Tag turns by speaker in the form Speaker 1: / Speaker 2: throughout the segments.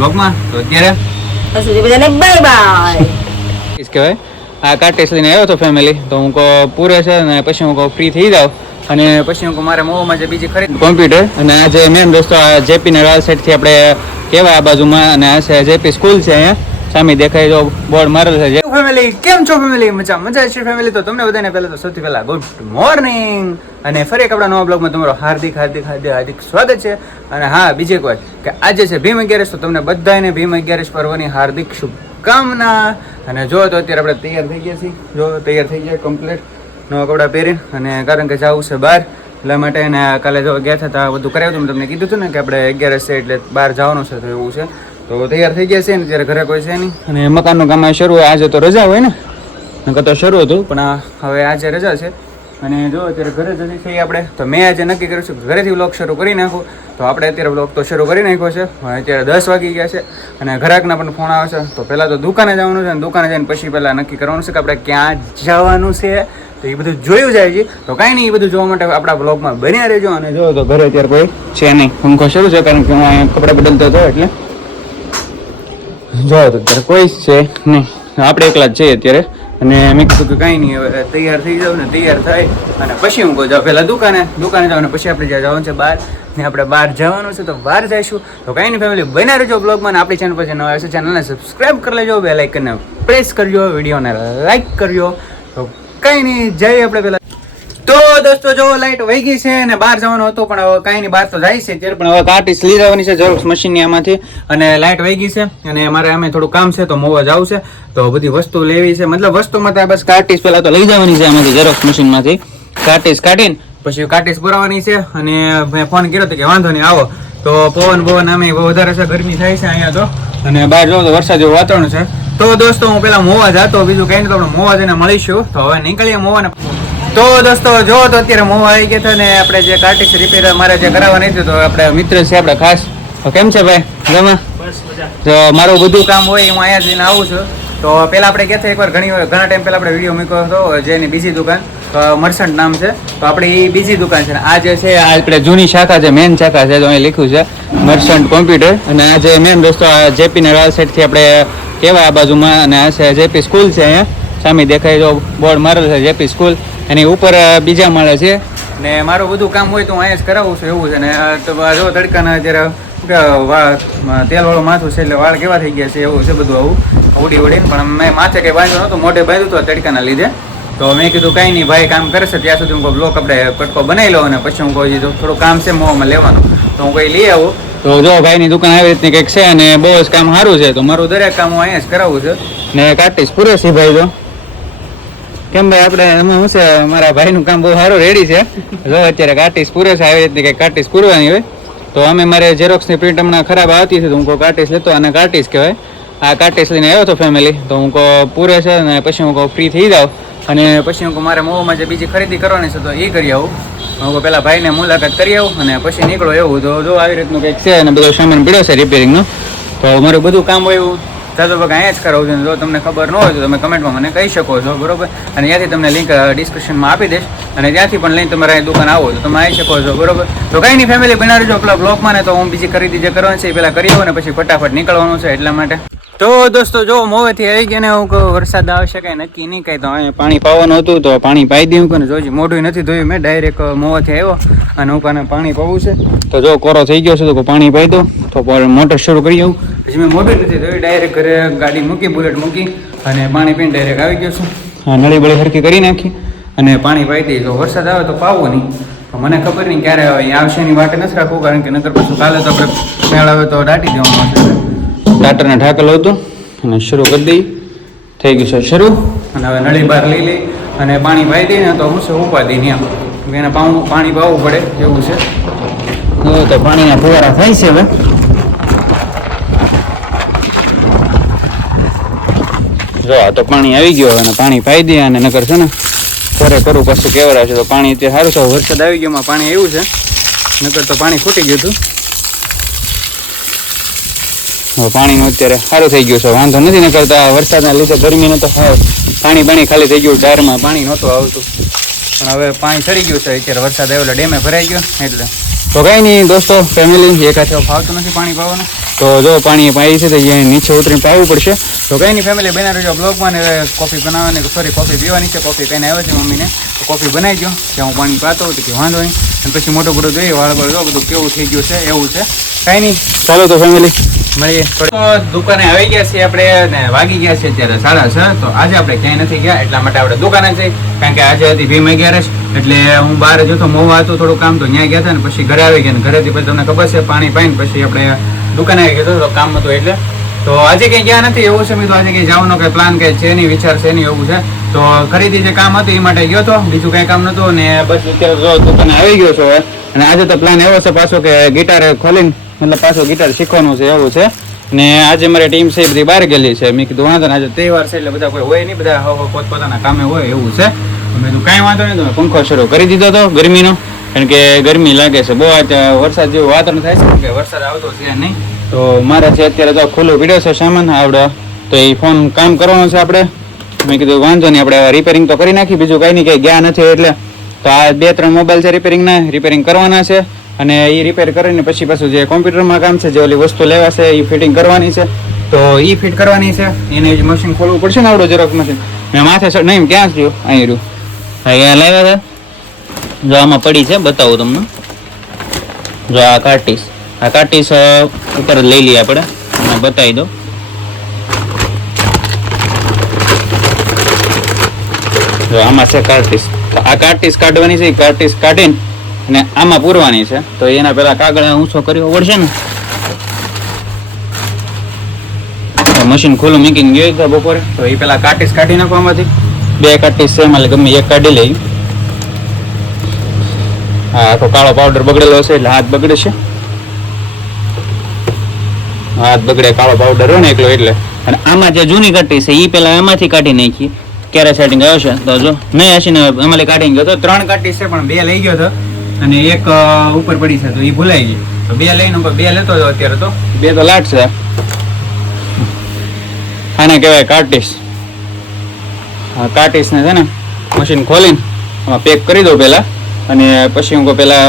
Speaker 1: બ્લોગમાં તો અત્યારે
Speaker 2: ત્યાં બધાને બાય બાય
Speaker 1: કહેવાય આ કાર્ટેસ લઈને આવ્યો હતો ફેમિલી તો હું કહો પૂરે છે ને પછી હું કહું ફ્રી થઈ જાઉં અને પછી હું કહું મારે મોમાં જે બીજી ખરીદ કોમ્પ્યુટર અને આજે મેન દોસ્તો આ જેપી ને રાલ સેટથી આપણે કહેવાય આ બાજુમાં અને આ છે જેપી સ્કૂલ છે અહીંયા સામે દેખાય તો બોર્ડ મારેલ છે ફેમિલી કેમ છો ફેમિલી મજા મજા છે ફેમિલી તો તમને બધાને પહેલા તો સૌથી પહેલા ગુડ મોર્નિંગ અને ફરી એક આપણા નવા બ્લોગમાં તમારો હાર્દિક હાર્દિક હાર્દિક હાર્દિક સ્વાગત છે. અને હા, બીજી એક વાત, કે આજે છે ભીમ અગિયારસ, તો તમને બધાને ભીમ અગિયારસ પર્વની હાર્દિક શુભકામના. અને જો, તો અત્યારે આપણે તૈયાર થઈ ગયા છીએ. જો, તૈયાર થઈ ગયા કમ્પ્લીટ નવા કપડાં પહેરીને, અને કારણ કે જવું છે બહાર, એટલા માટે અને કાલે જો ગયા હતા બધું કરાવ્યું હતું. મેં તમને કીધું હતું ને કે આપણે અગિયારસ છે એટલે બહાર જવાનું છે, તો એવું છે. તો તૈયાર થઈ ગયા છે ને ત્યારે ઘરે કોઈ છે નહીં. અને મકાનનું કામ શરૂ હોય, આજે તો રજા હોય ને? નકર તો શરૂ હતું, પણ હવે આજે રજા છે. અને જો અત્યારે ઘરે જતી છીએ આપણે, તો મેં આજે નક્કી કર્યું છે ઘરેથી વ્લોગ શરૂ કરી નાખું. તો આપણે અત્યારે વ્લોગ તો શરૂ કરી નાખ્યો છે અત્યારે દસ વાગી ગયા છે અને ઘરાકના પણ ફોન આવે છે. તો પહેલાં તો દુકાને જવાનું છે અને દુકાને જઈને પછી પહેલાં નક્કી કરવાનું છે કે આપણે ક્યાં જવાનું છે. તો એ બધું જોયું જાય છે. તો કાંઈ નહીં, એ બધું જોવા માટે આપણા બ્લોગમાં બન્યા રહેજો. અને જો તો ઘરે અત્યારે કોઈ છે નહીં. પંખો શરૂ છે, કારણ કે હું અહીંયા કપડાં બદલતો હતો એટલે. જો અત્યારે કોઈ જ છે નહીં. આપણે એકલા જ છીએ અત્યારે. અને મેં કીધું કે કાંઈ નહીં, હવે તૈયાર થઈ જાવ ને તૈયાર થાય. અને પછી હું જાઉં પહેલાં દુકાને. દુકાને જાઉં ને પછી આપણે જ્યાં જવાનું છે બહાર. ને આપણે બહાર જવાનું છે તો બહાર જઈશું. તો કાંઈ નહીં ફેમિલી બના રહેજો બ્લોગમાં ને આપણી ચેનલ પર નવા આવશે ચેનલને સબસ્ક્રાઈબ કરી લેજો બે લાઇકને પ્રેસ કરજો, વિડીયોને લાઇક કરજો. તો કાંઈ નહીં, જઈએ આપણે પહેલાં તો દોસ્તો જો લાઈટ વહી ગઈ છે અને બહાર જવાનું હતું, પણ હવે કાંઈ નહીં, બહાર તો જાય છે ત્યારે પણ હવે કાર્ટિસ લઈ જવાની છે ઝેરોક્સ મશીનની આમાંથી. અને લાઈટ વહી ગઈ છે, અને મારે અમે થોડું કામ છે, તો મોવા જવું છે. તો બધી વસ્તુ લેવી છે. મતલબ વસ્તુમાં તો બસ કાર્ટિસ પહેલાં તો લઈ જવાની છે આમાંથી ઝેરોક્સ મશીનમાંથી. કાર્ટિસ કાઢીને પછી કાર્ટિસ પુરાવાની છે, અને મેં ફોન કર્યો હતો કે વાંધો નહીં, આવો. તો પવન પવન અમે વધારે છે, ગરમી થાય છે અહીંયા તો. અને બહાર જો તો વરસાદ જેવું વાતાવરણ છે. તો દોસ્તો હું પેલા મોવા જતો, બીજું કઈ નહીં, તો આપણે મોવા જઈને મળીશું. તો હવે નીકળીએ મોવાને. તો દોસ્તો જો તો અત્યારે મોં આવી ગયા હતા ને આપણે જે કાર્ટિક્સ રિપેર મારે જે કરાવવાની નહીં તો આપણે મિત્ર છે આપણે ખાસ. તો કેમ છે ભાઈ? ગમે તો મારું બધું કામ હોય હું અહીંયા જઈને આવું છું. તો પહેલાં આપણે કહેતા હતા એકવાર ઘણી ઘણા ટાઈમ પહેલાં આપણે વીડિયો મૂક્યો હતો જેની બીજી દુકાન. મર્સન્ટ નામ છે. તો આપણી એ બીજી દુકાન છે આ જે છે આ આપણે જૂની શાખા છે મેન શાખા છે તો અહીં લખ્યું છે મર્સન્ટ કોમ્પ્યુટર અને આ જે મેન દોસ્તો આ જેપી ને રાલ સેટથી આપણે કહેવાય આ બાજુમાં અને આ છે જેપી સ્કૂલ છે અહીંયા. સામે દેખાય જો બોર્ડ મારેલ છે જેપી સ્કૂલ એની ઉપર બીજા માળે છે. ને મારું બધું કામ હોય તો હું અહીંયા જ કરાવું છું એવું છે ને. તો જો તડકાના અત્યારે તેલવાળું માથું છે એટલે વાળ કેવા થઈ ગયા છે એવું છે બધું આવું. ઉડી ઉડીને પણ મેં માથે કંઈ બાંધ્યું નહોતું મોઢે બાંધ્યું હતું તડકાના લીધે. તો મેં કીધું કાંઈ નહીં ભાઈ કામ કરશે ત્યાં સુધી હું બ્લોક આપણે કટકો બનાવી લઉં અને પછી હું કોઈ થોડું કામ છે મોમાં લેવાનું. તો હું કંઈ લઈ આવું. તો જો ભાઈની દુકાન આવી રીતની કંઈક છે અને બહુ જ કામ સારું છે તો મારું દરેક કામ હું અહીંયા જ કરાવું છું. ને કાટીશ પૂરે છે ભાઈ જો. કેમ ભાઈ, આપણે એમાં શું છે, મારા ભાઈનું કામ બહુ સારું રેડી છે. જો અત્યારે કાર્ટિસ પૂરે છે, આવી રીતની કંઈક કાર્ટિસ પૂરવાની હોય. તો અમે મારે ઝેરોક્સની પ્રિન્ટ હમણાં ખરાબ આવતી હતી, તો હું કહું કાર્ટિસ લેતો અને કાર્ટિસ કહેવાય. આ કાર્ટિસ લઈને આવ્યો હતો ફેમિલી તો હું કહું પૂરે છે અને પછી હું કહું ફ્રી થઈ જાઉં અને પછી હું કહું, મારે મોમાં જે બીજી ખરીદી કરવાની છે, તો એ કરી આવું. હું કહું, પેલા ભાઈને મુલાકાત કરી આવું અને પછી નીકળો એવું. તો જો આવી રીતનું કંઈક છે અને બધો સામાન પીડ્યો છે રિપેરિંગનો તો મારું બધું કામ હોય એવું જાજો ભાગ અહીંયા જ કરાવું છું. જો તમને ખબર ન હોય તો તમે કમેન્ટમાં મને કહી શકો છો, બરોબર? અને ત્યાંથી તમને લિંક ડિસ્ક્રિપ્શનમાં આપી દઈશ. અને ત્યાંથી પણ લઈને તમારે અહીં દુકાન આવો તો તમે આવી શકો છો, બરોબર? તો કંઈ નહીં ફેમિલી બનાવી જો પેલા બ્લોગમાં ને તો હું બીજી ખરીદી જે કરવાની છે એ પહેલાં કરી આવું ને પછી ફટાફટ નીકળવાનું છે એટલા માટે. તો દોસ્તો, જો મોવેથી આવી ગયા ને હું વરસાદ આવશે કાંઈ નક્કી નહીં, કાંઈ તો અહીંયા પાણી પાવાનું હતું, તો પાણી પાઈ દઉં કે જોજી મોઢું નથી ધોયું, મેં ડાયરેક્ટ મોવાથી આવ્યો અને હું કાને પાણી પાવું છે. તો જો કોરો થઈ ગયો છે, તો પાણી પાઈ દો તો મોટર શરૂ કરી આવું. પછી મેં મોઢું નથી ધોયું ડાયરેક્ટ ઘરે ગાડી મૂકી બુલેટ મૂકી, અને પાણી પીને ડાયરેક્ટ આવી ગયો છું. હા, નળી બળી સરખી કરી નાખી, અને પાણી પાઈ દઈ જો વરસાદ આવે તો પાવું નહીં. તો મને ખબર નહીં ક્યારે આવે અહીં આવશે એની વાટે નથી રાખવું, કારણ કે નગર પછી કાલે તો આપણે મેળ આવે તો દાટી દેવાનું ટાટરને ઢાકેલો હતું અને શરૂ કરી દઈ. થઈ ગયું છે શરૂ. અને હવે નળી બહાર લઈ લઈ અને પાણી પાઈ દઈને તો હું છે ઉપાદી નહીં આમ એને પાવું પાણી પાવું પડે એવું છે. તો પાણીના ફુવારા થાય છે હવે. જો આ તો પાણી આવી ગયું અને પાણી પાઈ દે અને નકર છે ને ઘરે કરું પછી કેવરા છે તો પાણી અત્યારે સારું છે. વરસાદ આવી ગયો પાણી આવ્યું છે. નકર તો પાણી ખૂટી ગયું હતું. પાણીનું અત્યારે સારું થઈ ગયું છે. વાંધો નથી કરતા વરસાદના લીધે ગરમીનું તો પાણી પાણી ખાલી થઈ ગયું ડારમાં પાણી નહોતું આવતું. પણ હવે પાણી ચડી ગયું છે, અત્યારે વરસાદ આવ્યો એટલે ડેમે ભરાઈ ગયો, એટલે. તો કાંઈ નહીં દોસ્તો ફેમિલી એક હાથે ફાવતું નથી પાણી પાવાનું. તો જો પાણી પાઈ છે, તો અહીંયા નીચે ઉતરીને પાવું પડશે. તો કંઈ નહીં ફેમિલી બનાવી રહ્યો બ્લોગમાં ને કોફી બનાવવાની સોરી કોફી પીવાની છે. કોફી કહીને આવ્યો છે મમ્મીને. તો કોફી બનાવી દો ત્યાં હું પાણી પાતો હતો કે વાંધો નહીં. અને પછી મોટો બધો જોઈએ, વાળ બધું કેવું થઈ ગયું છે, એવું છે. કાંઈ નહીં. ચાલો તો ફેમિલી મળીએ. દુકાને આવી ગયા છીએ આપણે ને વાગી ગયા છે અત્યારે સાડા છ, તો આજે આપણે ક્યાંય નથી ગયા, એટલા માટે આપણે દુકાને છે કારણ કે આજે હતી ભીમ અગિયારસ એટલે હું બહાર જતો મોવા હતું, થોડું કામ તો ત્યાં ગયા હતા ને પછી ઘરે આવી ગયા ને ઘરેથી પછી તમને ખબર છે, પાણી પાઈને પછી આપણે દુકાને આવી ગયો તો કામ હતું એટલે. તો આજે કંઈ ગયા નથી, એવું છે મેં તો આજે કંઈ જવાનો કંઈ પ્લાન કંઈ છે નહીં, વિચાર છે નહીં, એવું છે. તો ખરીદી જે કામ હતું એ માટે ગયો હતો, બીજું કઈ કામ નતું ને બસ અત્યારે દુકાને આવી ગયો છો અને આજે તો પ્લાન એવો છે પાછો કે ગિટાર ખોલીને મતલબ પાછો ગિટાર શીખવાનું છે, એવું છે. ને આજે મારી ટીમ છે એ બધી બહાર ગયેલી છે. મેં કીધું વાંધો આજે તહેવાર છે એટલે બધા કોઈ હોય નહીં, બધા હવે પોતપોતાના કામે હોય એવું છે. મેં કીધું કાંઈ વાંધો નહીં તમે પંખો શરૂ કરી દીધો હતો ગરમીનો. કારણ કે ગરમી લાગે છે બહુ વરસાદ જેવું વાતાવરણ થાય છે કે વરસાદ આવતો છે નહીં. તો મારે છે અત્યારે તો ખુલ્લો પીડ્યો છે સામાન, આવડે. તો એ ફોન કામ કરવાનો છે આપણે. મેં કીધું વાંધો નહીં, આપણે રિપેરિંગ તો કરી નાખી, બીજું કાંઈ નહીં કંઈ ગયા નથી એટલે. તો આ બે ત્રણ મોબાઈલ છે રિપેરિંગના રિપેરિંગ કરવાના છે. અને એ રિપેર કરીને પછી પાછું જે કોમ્પ્યુટરમાં કામ છે જે ઓલી વસ્તુ લેવા છે એ ફિટિંગ કરવાની છે. તો એ ફિટ કરવાની છે. એને જ મશીન ખોલવું પડશે ને આવડો જરાક મશીન મેં માથે નહીં ક્યાં થયું અહીં રહ્યું. અહીંયા લાવ્યા છે? જો આમાં પડી છે બતાવું તમને. જો આ કાર્ટીસ આ કાર્ટીસ અ, ઉપર લઈ લઈએ આપણે. અને બતાવી દો જો આમાં છે કાર્ટીસ આ કાર્ટીસ કાઢવાની છે કાર્ટીસ કાઢીને અને આમાં પૂરવાની છે. તો એના પેલા કાગળ ઊંચો કર્યો પડશે ને? મશીન ખુલ્લું મૂકીને ગયો તો બપોરે. તો એ પેલા કાટીસ કાઢી નાખવામાંથી બે કાટીસ છે એટલે ગમે એક કાઢી લઈ. હા આખો કાળો પાવડર બગડેલો છે, એટલે હાથ બગડે છે હાથ બગડે, કાળો પાવડર હોય ને એકલો એટલે. અને આમાં જે જૂની કાટીસ છે, એ પેલા એમાંથી કાઢી નાખી. ક્યારે સેટિંગ છે? તો જો, નહીં હસીને એમાં કાઢી ગયો તો ત્રણ કાટીસ છે, પણ બે લઈ ગયો હતો અને એક ઉપર પડી છે તો એ ભૂલાઈ ગઈ. તો બે લઈને બે લેતો હતો અત્યારે તો. બે તો લાટ છે. આને કહેવાય કાર્ટિસ હા કાર્ટિસ ને છે ને મશીન ખોલીને આમાં પેક કરી દો પહેલા. અને પછી હું પહેલા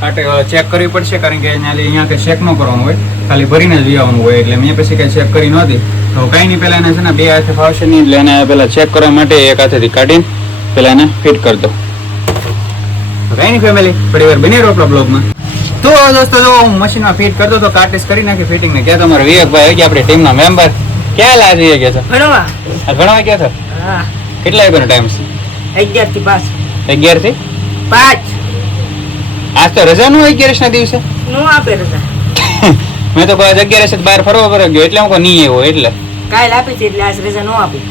Speaker 1: કાટે ચેક કરવી પડશે કારણ કે અહીંયા અહીંયા કંઈ ચેક ન કરવાનું હોય. ખાલી ભરીને જ આવવાનું હોય એટલે મેં પછી કંઈ ચેક કરી નહોતી તો કાંઈ નહીં પહેલાં એને છે ને બે હાથે ફાવશે નહીં એટલે એને પહેલાં ચેક કરવા માટે એક હાથેથી કાઢીને પહેલાં એને ફિટ કરી દો કાંઈ ફેમિલી થોડી વાર બની આપણા બ્લોગમાં તો દોસ્તો જો હું મશીનમાં ફિટ કરતો તો કાર્ટિસ કરી નાખી ફિટિંગ ને. ક્યાં તમારો વિવેકભાઈ આવી આપણી ટીમના મેમ્બર ક્યાં લાજી ગયા છો?
Speaker 2: ભણવા?
Speaker 1: ભણવા ગયા છો?
Speaker 2: હા.
Speaker 1: કેટલા વાગ્યાનો ટાઈમ છે?
Speaker 2: અગિયારથી પાંચ.
Speaker 1: અગિયારથી?
Speaker 2: પાંચ.
Speaker 1: આજ તો રજા નું અગિયારસ ના દિવસે?
Speaker 2: નો આપે રજા.
Speaker 1: મેં તો કોઈ અગિયારસ બહાર ફરવા ફરવા ગયો એટલે હું કોઈ નહીં આવ્યો એટલે.
Speaker 2: કાલ આપી છે એટલે આજ રજા નો આપી.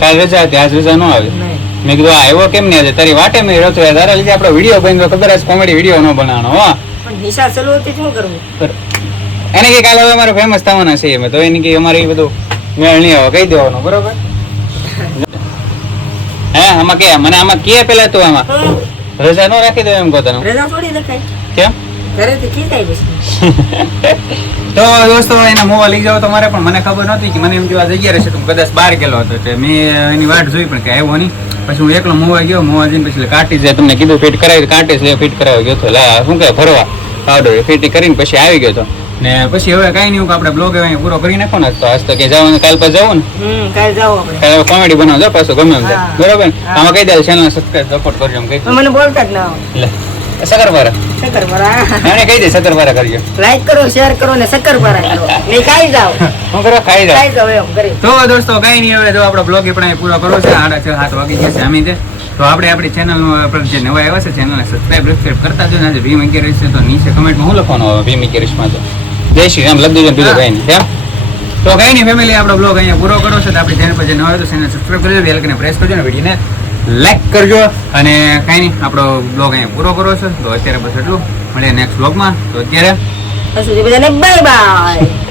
Speaker 1: કાલ રજા હતી આજ રજા નો આવી. મેં કીધું આ આવ્યો કેમ નહીં આજે? તારી વાટે મેં રહ્યો તો તારા લીધે આપણો વીડિયો બન્યો ખબર જ કોમેડી વીડિયો ન બનાવવાનો હો.
Speaker 2: પણ ચલો હતી શું કરવું?
Speaker 1: એને કે કાલે હવે અમારે ફેમસ થવાના છે એમ. તો એને કે અમારે એ બધું મેળ નહીં આવે કહી દેવાનો બરોબર? હે આમાં કે મને આમાં કે પેલા તું આમાં? રજા નો રાખી દો એમ કહો તને
Speaker 2: રજા થોડી રખાય.
Speaker 1: કેમ? તો દોસ્તો એના મોવા લઈ જાવ તમારે પણ મને ખબર નહોતી કે મને એમ જોવા જગ્યા રહેશે તો કદાચ બહાર ગયેલો હતો. એટલે મેં એની વાટ જોઈ પણ કે આવ્યો નહીં. પછી હું એકલો મોવા ગયો મોવા જઈને પછી કાટી છે તમને કીધું ફિટ કરાવી કાટી છે ફિટ કરાવી ગયો તો લા શું કે ફરવા પાવડર ફિટ કરીને પછી આવી ગયો તો. ને પછી હવે કાંઈ નહીં આપણે બ્લોગ હવે પૂરો કરી નાખો ને તો. આજ તો કે જવાનું કાલ પર જવું ને?
Speaker 2: કાલ આપણે.
Speaker 1: કોમેડી બનાવજો પાછું ગમે એમ. બરોબર?
Speaker 2: હા.
Speaker 1: આમાં કહી દે ચેનલ સબસ્ક્રાઈબ સપોર્ટ કરજો
Speaker 2: મને બોલતા જ ના
Speaker 1: લે સકરવારા
Speaker 2: શક્કર
Speaker 1: કહી દે સકરવારા કરજો.
Speaker 2: લાઈક કરો શેર કરો ને સકરવારા કરો. ને ખાઈ જાવ
Speaker 1: હું કરો? ખાઈ જાય
Speaker 2: ખાઈ જાવ એમ કરી.
Speaker 1: તો દોસ્તો કઈ નહીં હવે જો આપણો બ્લોગ એ પણ પૂરો કરવો છે. સાડા છે સાત વાગી ગયા છે આમી તે. તો આપણે આપણી ચેનલનું આપણે જે નવા આવ્યા છે ચેનલને સબસ્ક્રાઇબ સબસ્ક્રાઇબ કરતા જો ને આજે ભીમ અગિયાર છે તો નીચે કમેન્ટમાં હું લખવાનો હવે ભીમમાં તો જય શ્રી રામ લખી દેજો બીજો કઈ નહીં કેમ? તો કઈ નહીં ફેમિલી આપણો બ્લોગ અહીંયા પૂરો કરો છે તો આપણી ચેનલ પર જે નવા હોય તો ચેનલ સબસ્ક્રાઇબ કરજો બેલ કરીને પ્રેસ કરજો ને વિડીયોને લાઈક કરજો અને કઈ નહીં, આપણો બ્લોગ અહીંયા પૂરો કરો છે. તો અત્યારે બસ એટલું. મળીએ નેક્સ્ટ બ્લોગમાં તો અત્યારે
Speaker 2: બાય બાય